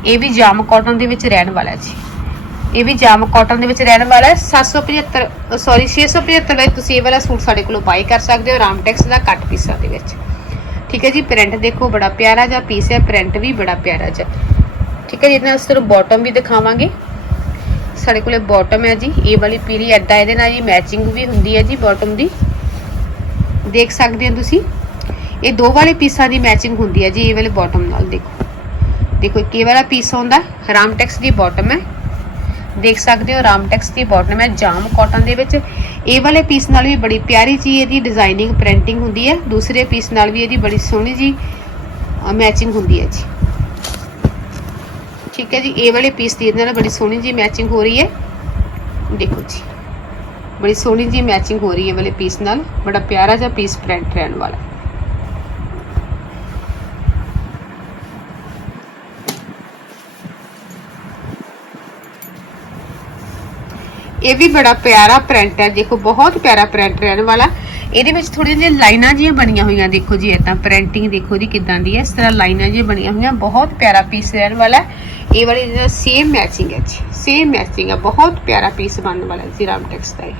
ਇਹ ਵੀ ਜਾਮ ਕਾਟਨ ਦੇ ਵਿੱਚ ਰਹਿਣ ਵਾਲਾ ਜੀ। ਇਹ ਵੀ ਜਾਮ ਕਾਟਨ ਦੇ ਵਿੱਚ ਰਹਿਣ ਵਾਲਾ ਹੈ। 775 ਸੌਰੀ 675 ਵਿੱਚ ਤੁਸੀਂ ਇਹ ਵਾਲਾ ਸੂਟ ਸਾਡੇ ਕੋਲੋਂ ਬਾਈ ਕਰ ਸਕਦੇ ਹੋ ਰਾਮਟੈਕਸ ਦਾ ਕੱਟ ਪੀਸਾਂ ਦੇ ਵਿੱਚ। ਠੀਕ ਹੈ ਜੀ ਪ੍ਰਿੰਟ ਦੇਖੋ, ਬੜਾ ਪਿਆਰਾ ਜਿਹਾ ਪੀਸ ਹੈ ਪ੍ਰਿੰਟ ਵੀ ਬੜਾ ਪਿਆਰਾ ਜਿਹਾ। ਠੀਕ ਹੈ ਜੀ, ਇਹਦੇ ਨਾਲ ਤੁਹਾਨੂੰ ਬਾਟਮ ਵੀ ਦਿਖਾਵਾਂਗੇ। ਸਾਡੇ ਕੋਲੇ ਬਾਟਮ ਹੈ ਜੀ, ਇਹ ਵਾਲੀ ਪੀਲੀ ਐਡਾ ਇਹਦੇ ਨਾਲ ਜੀ ਮੈਚਿੰਗ ਵੀ ਹੁੰਦੀ ਹੈ ਜੀ ਬਾਟਮ ਦੀ। ਦੇਖ ਸਕਦੇ ਹੋ ਤੁਸੀਂ, ਇਹ ਦੋ ਵਾਲੇ ਪੀਸਾਂ ਦੀ ਮੈਚਿੰਗ ਹੁੰਦੀ ਹੈ ਜੀ, ਇਹ ਵਾਲੇ ਬਾਟਮ ਨਾਲ ਦੇਖੋ। ਦੇਖੋ ਇੱਕ ਇਹ ਵਾਲਾ ਪੀਸ ਹੁੰਦਾ ਰਾਮਟੈਕਸ ਦੀ ਬਾਟਮ ਹੈ। ਦੇਖ ਸਕਦੇ ਹੋ ਰਾਮਟੈਕਸ ਦੀ ਬਾਟਮ ਹੈ, ਜਾਮ ਕਾਟਨ ਦੇ ਵਿੱਚ। ਇਹ ਵਾਲੇ ਪੀਸ ਨਾਲ ਵੀ ਬੜੀ ਪਿਆਰੀ ਜੀ ਇਹਦੀ ਡਿਜ਼ਾਈਨਿੰਗ ਪ੍ਰਿੰਟਿੰਗ ਹੁੰਦੀ ਹੈ। ਦੂਸਰੇ ਪੀਸ ਨਾਲ ਵੀ ਇਹਦੀ ਬੜੀ ਸੋਹਣੀ ਜੀ ਮੈਚਿੰਗ ਹੁੰਦੀ ਹੈ ਜੀ। ਠੀਕ ਹੈ ਜੀ, ਇਹ ਵਾਲੇ ਪੀਸ ਦੀ ਇਹਦੇ ਨਾਲ ਬੜੀ ਸੋਹਣੀ ਜੀ ਮੈਚਿੰਗ ਹੋ ਰਹੀ ਹੈ। ਦੇਖੋ ਜੀ, ਬੜੀ ਸੋਹਣੀ ਜੀ ਮੈਚਿੰਗ ਹੋ ਰਹੀ ਹੈ ਇਹ ਵਾਲੇ ਪੀਸ ਨਾਲ। ਬੜਾ ਪਿਆਰਾ ਜਿਹਾ ਪੀਸ ਪ੍ਰਿੰਟ ਰਹਿਣ ਵਾਲਾ ਇਹ ਵੀ ਬੜਾ ਪਿਆਰਾ ਪ੍ਰਿੰਟ ਹੈ। ਦੇਖੋ, ਬਹੁਤ ਪਿਆਰਾ ਪ੍ਰਿੰਟ ਰਹਿਣ ਵਾਲਾ। ਇਹਦੇ ਵਿੱਚ ਥੋੜੀਆਂ ਜਿਹੀਆਂ ਲਾਈਨਾਂ ਜੀਆਂ ਬਣੀਆਂ ਹੋਈਆਂ, ਦੇਖੋ ਜੀ ਇਦਾਂ ਪ੍ਰਿੰਟਿੰਗ ਦੇਖੋ ਜੀ ਕਿਦਾਂ ਦੀ ਹੈ। ਇਸ ਤਰ੍ਹਾਂ ਲਾਈਨਾਂ ਜੀਆਂ ਬਣੀਆਂ ਹੋਈਆਂ, ਬਹੁਤ ਪਿਆਰਾ ਪੀਸ ਰਹਿਣ ਵਾਲਾ ਇਹ ਵਾਲੀ ਜਿਹੜਾ ਸੇਮ ਮੈਚਿੰਗ ਹੈ ਜੀ ਸੇਮ ਮੈਚਿੰਗ ਹੈ। ਬਹੁਤ ਪਿਆਰਾ ਪੀਸ ਬਣਨ ਵਾਲਾ ਜੀ ਰਾਮਟੈਕਸ ਦਾ ਇਹ।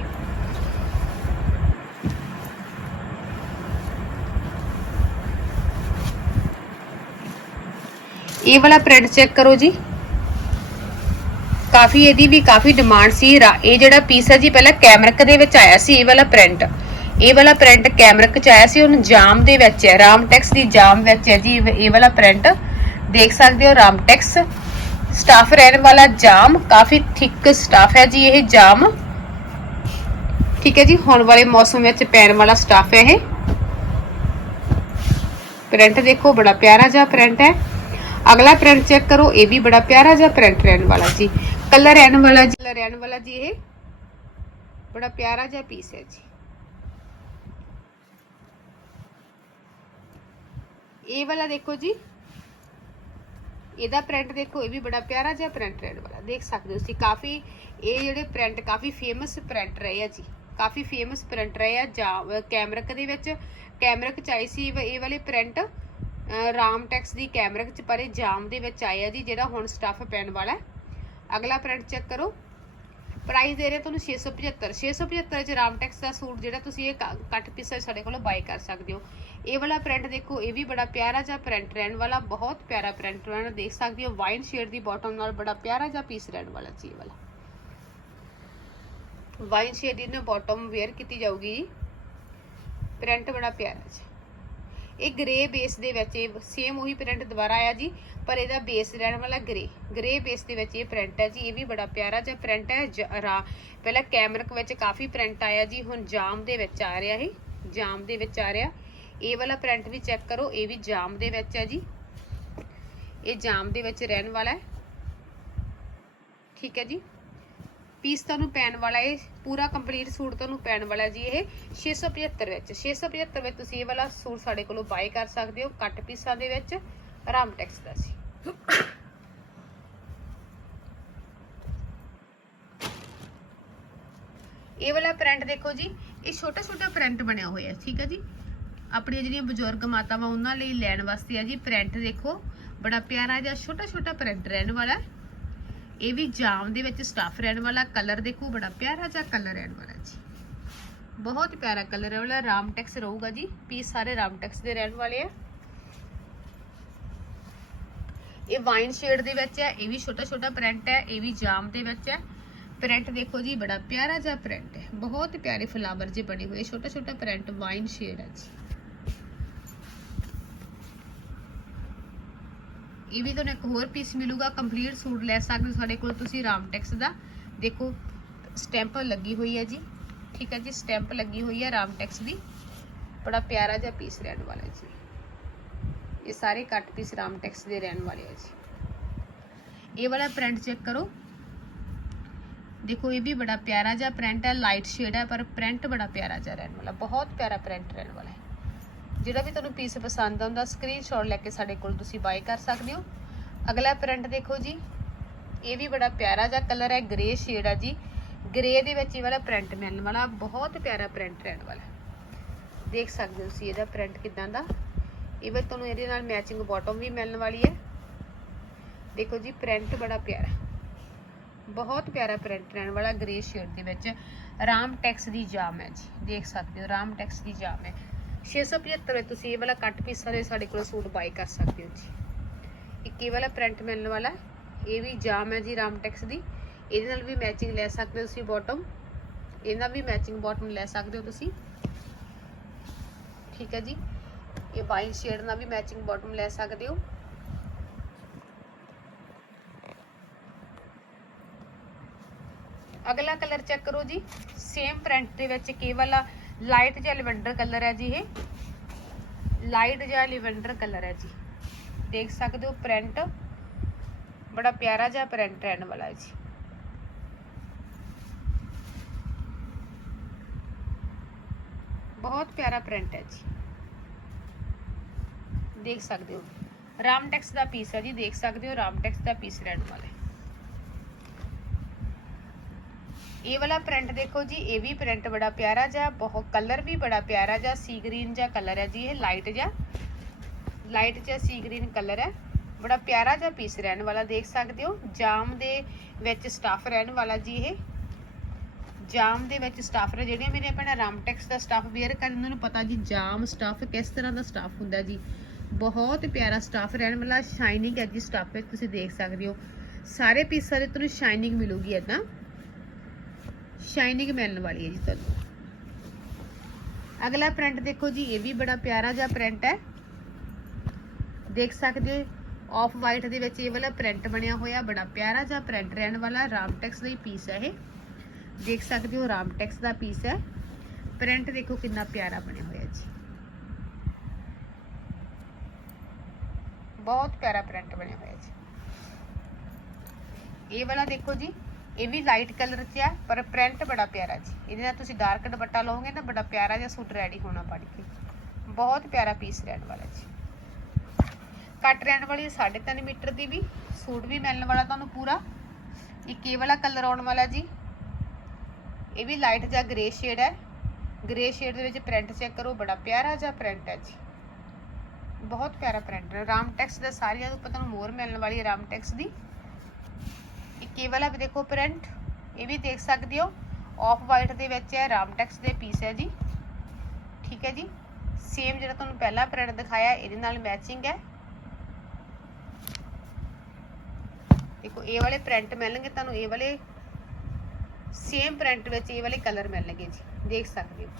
ਵਾਲਾ ਪ੍ਰਿੰਟ ਚੈੱਕ ਕਰੋ ਜੀ। ਕਾਫੀ ਇਹਦੀ ਵੀ ਕਾਫੀ ਡਿਮਾਂਡ ਸੀ। ਇਹ ਜਿਹੜਾ ਪੀਸ ਹੈ ਜੀ, ਪਹਿਲਾਂ ਕੈਮਰਿਕ ਦੇ ਵਿੱਚ ਆਇਆ ਸੀ, ਇਹ ਵਾਲਾ ਪ੍ਰਿੰਟ ਇਹ ਵਾਲਾ ਪ੍ਰਿੰਟ ਕੈਮਰਿਕ ਚ ਆਇਆ ਸੀ, ਹੁਣ ਜਾਮ ਦੇ ਵਿੱਚ ਹੈ। ਰਾਮਟੈਕਸ ਦੀ ਜਾਮ ਵਿੱਚ ਹੈ ਜੀ, ਇਹ ਵਾਲਾ ਪ੍ਰਿੰਟ ਦੇਖ ਸਕਦੇ ਹੋ ਰਾਮਟੈਕਸ। ਸਟਾਫ ਰਹਿਣ ਵਾਲਾ ਜਾਮ, ਕਾਫੀ ਥਿਕ ਸਟਾਫ ਹੈ ਜੀ ਇਹ ਜਾਮ। ਠੀਕ ਹੈ ਜੀ, ਹੁਣ ਵਾਲੇ ਮੌਸਮ ਵਿੱਚ ਪੈਣ ਵਾਲਾ ਸਟਾਫ ਹੈ ਇਹ। ਪ੍ਰਿੰਟ ਦੇਖੋ, ਬੜਾ ਪਿਆਰਾ ਜਿਹਾ ਪ੍ਰਿੰਟ ਹੈ। ਅਗਲਾ ਪ੍ਰਿੰਟ ਚੈੱਕ ਕਰੋ ਇਹ ਵੀ ਬੜਾ ਪਿਆਰਾ ਜਿਹਾ ਪ੍ਰਿੰਟ ਰਹਿਣ ਵਾਲਾ ਜੀ ਕਲਰ ਰਹਿਣ ਵਾਲਾ ਜੀ ਕਲਰ ਰਹਿਣ ਵਾਲਾ ਜੀ ਇਹ ਬੜਾ ਪਿਆਰਾ ਜਿਹਾ ਪੀਸ ਹੈ ਜੀ ਇਹ ਵਾਲਾ ਦੇਖੋ ਜੀ ਇਹਦਾ ਪ੍ਰਿੰਟ ਦੇਖੋ ਇਹ ਵੀ ਬੜਾ ਪਿਆਰਾ ਜਿਹਾ ਪ੍ਰਿੰਟ ਰਹਿਣ ਵਾਲਾ ਦੇਖ ਸਕਦੇ ਹੋ ਤੁਸੀਂ ਕਾਫੀ ਇਹ ਜਿਹੜੇ ਪ੍ਰਿੰਟ ਕਾਫੀ ਫੇਮਸ ਪ੍ਰਿੰਟ ਰਹੇ ਆ ਜੀ ਕਾਫੀ ਫੇਮਸ ਪ੍ਰਿੰਟ ਰਹੇ ਆ ਜਾਂ ਕੈਮਰਿਕ ਦੇ ਵਿੱਚ ਕੈਮਰਿਕ ਚ ਆਈ ਸੀ ਇਹ ਇਹ ਵਾਲੇ ਪ੍ਰਿੰਟ ਰਾਮਟੈਕਸ ਦੀ ਕੈਮਰਿਕ ਚ ਪਰੇ ਜਾਮ ਦੇ ਵਿੱਚ ਆਇਆ ਜੀ, ਜਿਹੜਾ ਹੁਣ ਸਟਫ ਪੈਣ ਵਾਲਾ ਅਗਲਾ ਪ੍ਰਿੰਟ ਚੈੱਕ ਕਰੋ। ਪ੍ਰਾਈਸ ਦੇ ਰਹੇ ਤੁਹਾਨੂੰ 675 675 ਚ ਰਾਮਟੈਕਸ ਦਾ ਸੂਟ ਜਿਹੜਾ ਤੁਸੀਂ ਇਹ ਕ- ਕੱਟ ਪੀਸ ਸਾਡੇ ਕੋਲੋਂ ਬਾਈ ਕਰ ਸਕਦੇ ਹੋ। ਇਹ ਵਾਲਾ ਪ੍ਰਿੰਟ ਦੇਖੋ, ਇਹ ਵੀ ਬੜਾ ਪਿਆਰਾ ਜਿਹਾ ਪ੍ਰਿੰਟ, ਰਹਿਣ ਵਾਲਾ ਬਹੁਤ ਪਿਆਰਾ ਪ੍ਰਿੰਟ। ਰਹਿਣਾ ਦੇਖ ਸਕਦੇ ਹੋ ਵਾਈਨ ਸ਼ੇਡ ਦੀ ਬਾਟਮ ਨਾਲ ਬੜਾ ਪਿਆਰਾ ਜਿਹਾ ਪੀਸ ਰਹਿਣ ਵਾਲਾ ਜੀ ਇਹ ਵਾਲਾ। ਵਾਈਨ ਸ਼ੇਡ ਦੀ ਨਾ ਬਾਟਮ ਵੇਅਰ ਕੀਤੀ ਜਾਊਗੀ। ਪ੍ਰਿੰਟ ਬੜਾ ਪਿਆਰਾ ਜੀ। ਇਹ ਗ੍ਰੇ ਬੇਸ ਦੇ ਵਿੱਚ ਇਹ ਸੇਮ ਉਹੀ ਪ੍ਰਿੰਟ ਦੁਬਾਰਾ ਆਇਆ ਜੀ, ਪਰ ਇਹਦਾ ਬੇਸ ਰਹਿਣ ਵਾਲਾ ਗ੍ਰੇ ਗ੍ਰੇ ਬੇਸ ਦੇ ਵਿੱਚ ਇਹ ਪ੍ਰਿੰਟ ਹੈ ਜੀ, ਇਹ ਵੀ ਬੜਾ ਪਿਆਰਾ ਜਿਹਾ ਪ੍ਰਿੰਟ ਹੈ ਪਹਿਲਾਂ ਕੈਮਰਕ ਵਿੱਚ ਕਾਫੀ ਪ੍ਰਿੰਟ ਆਇਆ ਜੀ, ਹੁਣ ਜਾਮ ਦੇ ਵਿੱਚ ਆ ਰਿਹਾ ਇਹ, ਜਾਮ ਦੇ ਵਿੱਚ ਆ ਰਿਹਾ। ਇਹ ਵਾਲਾ ਪ੍ਰਿੰਟ ਵੀ ਚੈੱਕ ਕਰੋ, ਇਹ ਵੀ ਜਾਮ ਦੇ ਵਿੱਚ ਹੈ ਜੀ। ਇਹ ਜਾਮ ਦੇ ਵਿੱਚ ਰਹਿਣ ਵਾਲਾ ਹੈ। ਠੀਕ ਹੈ ਜੀ। ਪੀਸ ਤੁਹਾਨੂੰ ਪੈਣ ਵਾਲਾ ਇਹ ਪੂਰਾ ਕੰਪਲੀਟ ਸੂਟ ਤੁਹਾਨੂੰ ਪੈਣ ਵਾਲਾ ਜੀ ਇਹ 675 ਵਿੱਚ। 675 ਵਿੱਚ ਤੁਸੀਂ ਇਹ ਵਾਲਾ ਸੂਟ ਸਾਡੇ ਕੋਲੋਂ ਬਾਈ ਕਰ ਸਕਦੇ ਹੋ ਕੱਟ ਪੀਸਾਂ ਦੇ ਵਿੱਚ ਰਾਮਟੈਕਸ ਦਾ ਸੀ ਇਹ ਵਾਲਾ ਪ੍ਰਿੰਟ ਦੇਖੋ ਜੀ, ਇਹ ਛੋਟਾ ਛੋਟਾ ਪ੍ਰਿੰਟ ਬਣਿਆ ਹੋਇਆ ਠੀਕ ਹੈ ਜੀ। ਆਪਣੀਆਂ ਜਿਹੜੀਆਂ ਬਜ਼ੁਰਗ ਮਾਤਾਵਾਂ ਉਹਨਾਂ ਲਈ ਲੈਣ ਵਾਸਤੇ ਆ ਜੀ ਪ੍ਰਿੰਟ ਦੇਖੋ। ਬੜਾ ਪਿਆਰਾ ਜਿਹਾ ਛੋਟਾ ਛੋਟਾ ਪ੍ਰਿੰਟ ਰਹਿਣ ਵਾਲਾ ਇਹ ਵੀ ਜਾਮ ਦੇ ਵਿੱਚ ਸਟਫ ਰਹਿਣ ਵਾਲਾ ਕਲਰ ਦੇਖੋ, ਬੜਾ ਪਿਆਰਾ ਜਿਹਾ ਕਲਰ ਰਹਿਣ ਵਾਲਾ ਜੀ। ਬਹੁਤ ਪਿਆਰਾ ਕਲਰ ਹੈ ਵਾਲਾ ਰਾਮਟੈਕਸ ਰਹੂਗਾ ਜੀ। ਪੀਸ ਸਾਰੇ ਰਾਮ ਟੈਕਸ ਦੇ ਰਹਿਣ ਵਾਲੇ ਆ। ਇਹ ਵਾਈਨ ਸ਼ੇਡ ਦੇ ਵਿੱਚ ਹੈ, ਇਹ ਵੀ ਛੋਟਾ ਛੋਟਾ ਪ੍ਰਿੰਟ ਹੈ, ਇਹ ਵੀ ਜਾਮ ਦੇ ਵਿੱਚ ਹੈ। ਪ੍ਰਿੰਟ ਦੇਖੋ ਜੀ, ਬੜਾ ਪਿਆਰਾ ਜਿਹਾ ਪ੍ਰਿੰਟ ਹੈ। ਬਹੁਤ ਪਿਆਰੇ ਫਲਾਵਰ ਜੇ ਬਣੇ ਹੋਏ ਛੋਟਾ ਛੋਟਾ ਪ੍ਰਿੰਟ ਵਾਈਨ ਸ਼ੇਡ ਹੈ ਜੀ। ਇਹ ਵੀ ਤੁਹਾਨੂੰ ਇੱਕ ਹੋਰ ਪੀਸ ਮਿਲੂਗਾ ਕੰਪਲੀਟ ਸੂਟ ਲੈ ਸਕਦੇ ਹੋ ਸਾਡੇ ਕੋਲ ਤੁਸੀਂ ਰਾਮਟੈਕਸ ਦਾ। ਦੇਖੋ ਸਟੈਂਪ ਲੱਗੀ ਹੋਈ ਹੈ ਜੀ। ਠੀਕ ਹੈ ਜੀ ਸਟੈਂਪ ਲੱਗੀ ਹੋਈ ਹੈ ਰਾਮਟੈਕਸ ਦੀ। ਬੜਾ ਪਿਆਰਾ ਜਿਹਾ ਪੀਸ ਰਹਿਣ ਵਾਲਾ ਜੀ। ਇਹ ਸਾਰੇ ਕੱਟ ਪੀਸ ਰਾਮਟੈਕਸ ਦੇ ਰਹਿਣ ਵਾਲੇ ਆ ਜੀ। ਇਹ ਵਾਲਾ ਪ੍ਰਿੰਟ ਚੈੱਕ ਕਰੋ। ਦੇਖੋ, ਇਹ ਵੀ ਬੜਾ ਪਿਆਰਾ ਜਿਹਾ ਪ੍ਰਿੰਟ ਹੈ। ਲਾਈਟ ਸ਼ੇਡ ਹੈ, ਪਰ ਪ੍ਰਿੰਟ ਬੜਾ ਪਿਆਰਾ ਜਿਹਾ ਰਹਿਣ ਵਾਲਾ, ਬਹੁਤ ਪਿਆਰਾ ਪ੍ਰਿੰਟ ਰਹਿਣ ਵਾਲਾ ਹੈ। ਜਿਹੜਾ ਵੀ ਤੁਹਾਨੂੰ ਪੀਸ ਪਸੰਦ ਆਉਂਦਾ ਸਕਰੀਨਸ਼ਾਟ ਲੈ ਕੇ ਸਾਡੇ ਕੋਲ ਤੁਸੀਂ ਬਾਏ ਕਰ ਸਕਦੇ ਹੋ। ਅਗਲਾ ਪ੍ਰਿੰਟ ਦੇਖੋ ਜੀ। ਇਹ ਵੀ ਬੜਾ ਪਿਆਰਾ ਜਿਹਾ ਕਲਰ ਹੈ ਗ੍ਰੇ ਸ਼ੇਡ ਆ ਜੀ। ਗ੍ਰੇ ਦੇ ਵਿੱਚ ਇਹ ਵਾਲਾ ਪ੍ਰਿੰਟ ਮਿਲਣ ਵਾਲਾ, ਬਹੁਤ ਪਿਆਰਾ ਪ੍ਰਿੰਟ ਰਹਿਣ ਵਾਲਾ। ਦੇਖ ਸਕਦੇ ਹੋ ਤੁਸੀਂ ਇਹਦਾ ਪ੍ਰਿੰਟ ਕਿਦਾਂ ਦਾ। ਇਹ ਤੁਹਾਨੂੰ ਇਹਦੇ ਨਾਲ ਮੈਚਿੰਗ ਬਾਟਮ ਵੀ ਮਿਲਣ ਵਾਲੀ ਹੈ। ਦੇਖੋ ਜੀ ਪ੍ਰਿੰਟ ਬੜਾ ਪਿਆਰਾ। ਬਹੁਤ ਪਿਆਰਾ ਪ੍ਰਿੰਟ ਰਹਿਣ ਵਾਲਾ ਗ੍ਰੇ ਸ਼ੇਡ ਦੇ ਵਿੱਚ। ਰਾਮ ਟੈਕਸ ਦੀ ਜਾਮ ਹੈ ਜੀ। ਦੇਖ ਸਕਦੇ ਹੋ, ਰਾਮ ਟੈਕਸ ਦੀ ਜਾਮ ਹੈ। 675 ਵਿੱਚ ਤੁਸੀਂ ਇਹ ਵਾਲਾ ਕੱਟ ਪੀਸਾਂ ਦੇ ਸਾਡੇ ਕੋਲ ਸੂਟ ਬਾਈ ਕਰ ਸਕਦੇ ਹੋ ਜੀ। ਇੱਕ ਇਹ ਵਾਲਾ ਪ੍ਰਿੰਟ ਮਿਲਣ ਵਾਲਾ, ਇਹ ਵੀ ਜਾਮ ਹੈ ਜੀ ਰਾਮਟੈਕਸ ਦੀ। ਇਹਦੇ ਨਾਲ ਵੀ ਮੈਚਿੰਗ ਲੈ ਸਕਦੇ ਹੋ ਤੁਸੀਂ ਬਾਟਮ ਇਹਦਾ ਵੀ ਮੈਚਿੰਗ ਬਾਟਮ ਲੈ ਸਕਦੇ ਹੋ ਤੁਸੀਂ। ਠੀਕ ਹੈ ਜੀ। ਇਹ ਵਾਈਨ ਸ਼ੇਡ ਨਾਲ ਵੀ ਮੈਚਿੰਗ ਬਾਟਮ ਲੈ ਸਕਦੇ ਹੋ। ਅਗਲਾ ਕਲਰ ਚੈੱਕ ਕਰੋ ਜੀ। ਸੇਮ ਪ੍ਰਿੰਟ ਦੇ ਵਿੱਚ ਕੇਵਲ ਲਾਈਟ ਜਿਹਾ ਲਿਵੈਂਡਰ ਕਲਰ ਹੈ ਜੀ ਇਹ। ਲਾਈਟ ਜਿਹਾ ਲਿਵੈਂਡਰ ਕਲਰ ਹੈ ਜੀ। ਦੇਖ ਸਕਦੇ ਹੋ ਪ੍ਰਿੰਟ। ਬੜਾ ਪਿਆਰਾ ਜਿਹਾ ਪ੍ਰਿੰਟ ਰਹਿਣ ਵਾਲਾ ਹੈ ਜੀ। ਬਹੁਤ ਪਿਆਰਾ ਪ੍ਰਿੰਟ ਹੈ ਜੀ। ਦੇਖ ਸਕਦੇ ਹੋ। ਰਾਮਟੈਕਸ ਦਾ ਪੀਸ ਹੈ ਜੀ। ਦੇਖ ਸਕਦੇ ਹੋ ਰਾਮਟੈਕਸ ਦਾ ਪੀਸ ਰਹਿਣ ਵਾਲਾ ਹੈ ਇਹ ਵਾਲਾ ਪ੍ਰਿੰਟ ਦੇਖੋ ਜੀ, ਇਹ ਵੀ ਪ੍ਰਿੰਟ ਬੜਾ ਪਿਆਰਾ ਜਿਹਾ, ਬਹੁਤ ਕਲਰ ਵੀ ਬੜਾ ਪਿਆਰਾ ਜਿਹਾ ਸੀ ਗ੍ਰੀਨ ਜਿਹਾ ਕਲਰ ਹੈ ਜੀ ਇਹ ਲਾਈਟ ਜਿਹਾ। ਲਾਈਟ ਜਿਹਾ ਸੀ ਗ੍ਰੀਨ ਕਲਰ ਹੈ। ਬੜਾ ਪਿਆਰਾ ਜਿਹਾ ਪੀਸ ਰਹਿਣ ਵਾਲਾ, ਦੇਖ ਸਕਦੇ ਹੋ, ਜਾਮ ਦੇ ਵਿੱਚ ਸਟਾਫ ਰਹਿਣ ਵਾਲਾ ਜੀ ਇਹ। ਜਾਮ ਦੇ ਵਿੱਚ ਸਟਾਫ ਹੈ ਜਿਹੜੀਆਂ ਮੇਰੇ ਆਪਣਾ ਰਾਮਟੈਕਸ ਦਾ ਸਟਾਫ ਵੇਅਰ ਕਰਨ ਨੂੰ ਪਤਾ ਜੀ, ਜਾਮ ਸਟਾਫ ਕਿਸ ਤਰ੍ਹਾਂ ਦਾ ਸਟਾਫ ਹੁੰਦਾ ਜੀ। ਬਹੁਤ ਪਿਆਰਾ ਸਟਾਫ ਰਹਿਣ ਵਾਲਾ ਸ਼ਾਈਨਿੰਗ ਹੈ ਜੀ ਸਟਾਫ ਵਿੱਚ ਤੁਸੀਂ ਦੇਖ ਸਕਦੇ ਹੋ। ਸਾਰੇ ਪੀਸਾਂ ਦੇ ਤੁਹਾਨੂੰ ਸ਼ਾਈਨਿੰਗ ਮਿਲੂਗੀ ਇਦਾਂ ਸ਼ਾਈਨਿੰਗ ਮਿਲਣ ਵਾਲੀ ਹੈ ਜੀ ਤੁਹਾਨੂੰ। ਅਗਲਾ ਪ੍ਰਿੰਟ ਦੇਖੋ ਜੀ, ਇਹ ਵੀ ਬੜਾ ਪਿਆਰਾ ਜਿਹਾ ਪ੍ਰਿੰਟ ਹੈ। ਦੇਖ ਸਕਦੇ ਹੋ ਆਫ ਵਾਈਟ ਦੇ ਵਿੱਚ ਇਹ ਵਾਲਾ ਪ੍ਰਿੰਟ ਬਣਿਆ ਹੋਇਆ, ਬੜਾ ਪਿਆਰਾ ਜਿਹਾ ਪ੍ਰਿੰਟ ਰਹਿਣ ਵਾਲਾ ਰਾਮਟੈਕਸ ਦਾ ਹੀ ਪੀਸ ਹੈ ਇਹ। ਦੇਖ ਸਕਦੇ ਹੋ ਰਾਮਟੈਕਸ ਦਾ ਪੀਸ ਹੈ। ਪ੍ਰਿੰਟ ਦੇਖੋ ਕਿੰਨਾ ਪਿਆਰਾ ਬਣਿਆ ਹੋਇਆ ਜੀ। ਬਹੁਤ ਪਿਆਰਾ ਪ੍ਰਿੰਟ ਬਣਿਆ ਹੋਇਆ ਜੀ। ਇਹ ਵਾਲਾ ਦੇਖੋ ਜੀ ਇਹ ਵੀ ਲਾਈਟ ਕਲਰ 'ਚ ਹੈ ਪਰ ਪ੍ਰਿੰਟ ਬੜਾ ਪਿਆਰਾ ਜੀ। ਇਹਦੇ ਨਾਲ ਤੁਸੀਂ ਡਾਰਕ ਦੁਪੱਟਾ ਲਓਗੇ ਨਾ ਬੜਾ ਪਿਆਰਾ ਜਿਹਾ ਸੂਟ ਰੈਡੀ ਹੋਣਾ ਪੜ ਕੇ। ਬਹੁਤ ਪਿਆਰਾ ਪੀਸ ਰਹਿਣ ਵਾਲਾ ਜੀ। ਕੱਟ ਰਹਿਣ ਵਾਲੀ 3.5 ਮੀਟਰ ਦੀ ਵੀ, ਸੂਟ ਵੀ ਮਿਲਣ ਵਾਲਾ ਤੁਹਾਨੂੰ ਪੂਰਾ। ਇੱਕ ਇਹ ਵਾਲਾ ਕਲਰ ਆਉਣ ਵਾਲਾ ਜੀ। ਇਹ ਵੀ ਲਾਈਟ ਜਾਂ ਗ੍ਰੇ ਸ਼ੇਡ ਹੈ। ਗ੍ਰੇ ਸ਼ੇਡ ਦੇ ਵਿੱਚ ਪ੍ਰਿੰਟ ਚੈੱਕ ਕਰੋ, ਬੜਾ ਪਿਆਰਾ ਜਿਹਾ ਪ੍ਰਿੰਟ ਹੈ ਜੀ। ਬਹੁਤ ਪਿਆਰਾ ਪ੍ਰਿੰਟ ਰਾਮ ਟੈਕਸ ਦਾ ਸਾਰੀਆਂ ਦੇ ਪਤਾ ਤੁਹਾਨੂੰ ਮੋਰ ਮਿਲਣ ਵਾਲੀ ਹੈ ਰਾਮਟੈਕਸ ਦੀ। ਕੇਵਲ ਇਹ ਵੀ ਦੇਖੋ ਪ੍ਰਿੰਟ ਇਹ ਵੀ ਦੇਖ ਸਕਦੇ ਹੋ। ਆਫ ਵਾਈਟ ਦੇ ਵਿੱਚ ਹੈ ਰਾਮਟੈਕਸ ਦੇ ਪੀਸ ਹੈ ਜੀ। ਠੀਕ ਹੈ ਜੀ। ਸੇਮ ਜਿਹੜਾ ਤੁਹਾਨੂੰ ਪਹਿਲਾਂ ਪ੍ਰਿੰਟ ਦਿਖਾਇਆ, ਇਹਦੇ ਨਾਲ ਮੈਚਿੰਗ ਹੈ। ਦੇਖੋ, ਇਹ ਵਾਲੇ ਪ੍ਰਿੰਟ ਮਿਲਣਗੇ, ਤੁਹਾਨੂੰ ਇਹ ਵਾਲੇ ਸੇਮ ਪ੍ਰਿੰਟ ਵਿੱਚ ਇਹ ਵਾਲੇ ਕਲਰ ਮਿਲਣਗੇ ਜੀ। ਦੇਖ ਸਕਦੇ ਹੋ।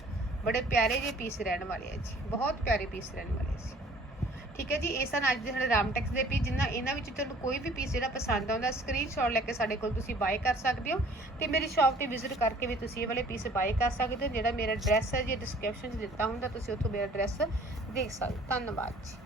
ਬੜੇ ਪਿਆਰੇ ਜਿਹੇ ਪੀਸ ਰਹਿਣ ਵਾਲੇ ਆ ਜੀ। ਬਹੁਤ ਪਿਆਰੇ ਪੀਸ ਰਹਿਣ ਵਾਲੇ ਆ ਜੀ। ਠੀਕ ਹੈ ਜੀ, ਇਹ ਸਨ ਅੱਜ ਦੇ ਸਾਡੇ ਰਾਮਟੈਕਸ ਦੇ ਪੀਸ ਜਿੰਨਾ ਇਹਨਾਂ ਵਿੱਚ ਤੁਹਾਨੂੰ ਕੋਈ ਵੀ ਪੀਸ ਜਿਹੜਾ ਪਸੰਦ ਆਉਂਦਾ ਸਕਰੀਨਸ਼ਾਟ ਲੈ ਕੇ ਸਾਡੇ ਕੋਲ ਤੁਸੀਂ ਬਾਏ ਕਰ ਸਕਦੇ ਹੋ ਤੇ ਮੇਰੀ ਸ਼ਾਪ ਤੇ ਵਿਜ਼ਿਟ ਕਰਕੇ ਵੀ ਤੁਸੀਂ ਇਹ ਵਾਲੇ ਪੀਸ ਬਾਏ ਕਰ ਸਕਦੇ ਹੋ, ਜਿਹੜਾ ਮੇਰਾ ਐਡਰੈਸ ਹੈ ਜੀ ਡਿਸਕ੍ਰਿਪਸ਼ਨ 'ਚ ਦਿੱਤਾ ਹੁੰਦਾ, ਤੁਸੀਂ ਉੱਥੋਂ ਮੇਰਾ ਐਡਰੈਸ ਦੇਖ ਸਕਦੇ ਹੋ। ਧੰਨਵਾਦ ਜੀ।